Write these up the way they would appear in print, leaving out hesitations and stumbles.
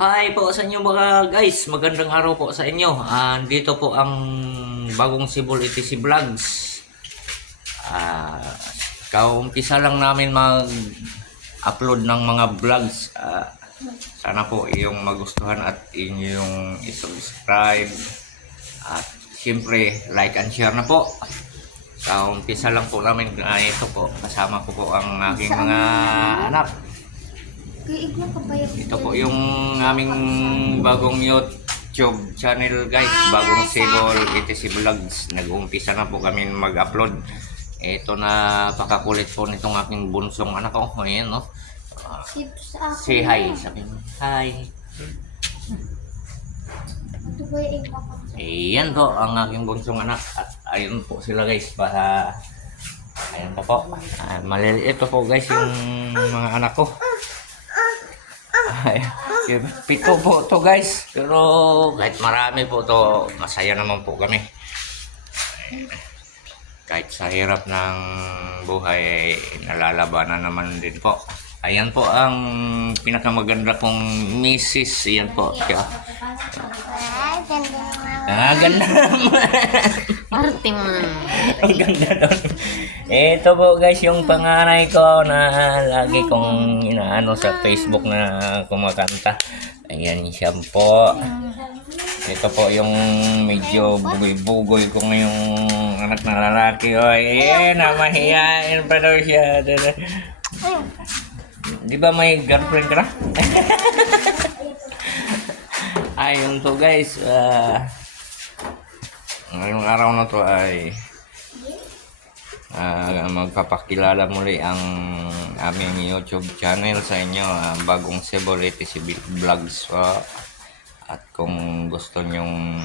Hi po sa inyo mga guys, magandang araw po sa inyo. Dito po ang bagong Cebol ETC Vlogs. Ah, Kaumpisa lang namin mag-upload ng mga vlogs. Sana po iyong magustuhan at inyong i-subscribe. At siyempre, like and share na po. Kaumpisa lang po namin. Ito po, kasama ko po ang aking mga anak. Ito po yung aming bagong YouTube channel guys, bagong Cebol ETC Vlogs. Nag-uumpisa na po kami mag-upload. Ito na pakakulit po nitong aking bunsong anak ko. Ayan no. Say hi, sabi mo. Hi. Ayan po ang aking bunsong anak. At ayun po sila guys. Ayan po. Maliliit po guys yung mga anak ko. Ay, pito po to guys. Pero kahit marami po to, masaya naman po kami. Kahit sa hirap ng buhay, nalalabanan naman din po. Ayan po ang pinakamaganda kong misis. Ayan po. Ganda naman. Arte mo. Ang ganda doon. Ito po guys yung panganay ko na lagi kong inaano sa Facebook na kumakanta. Ayan siya po. Ito po yung medyo bugoy-bugoy ko ngayong anak na lalaki. O ayan, mahihain pa daw siya. Di ba may girlfriend ka na? Ayun to guys. Ngayong araw na to ay magpapakilala muli ang aming YouTube channel sa inyo, bagong Cebol ETC Vlogs. At kung gusto nyong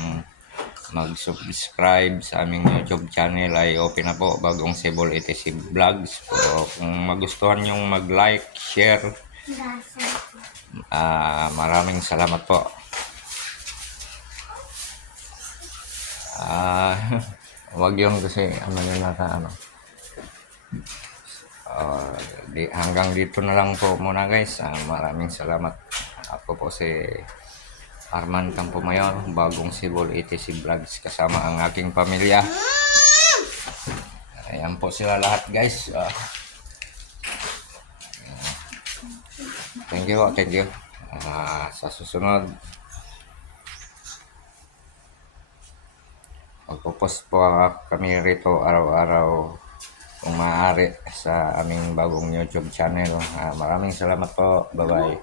mag-subscribe sa aming YouTube channel ay open na po, bagong Cebol ETC Vlogs. So, kung magustuhan nyong mag-like, share, maraming salamat po. Wag yun kasi ano yun nata ano. Hanggang dito na lang po muna guys. Maraming salamat. Ako po si Arman Campo Mayor, bagong Cebol ETC Vlogs, kasama ang aking pamilya. Ayan po sila lahat guys. Thank you. Sa susunod magpo-post po kami rito araw-araw kung maaari sa aming bagong YouTube channel. Maraming salamat po. Bye-bye.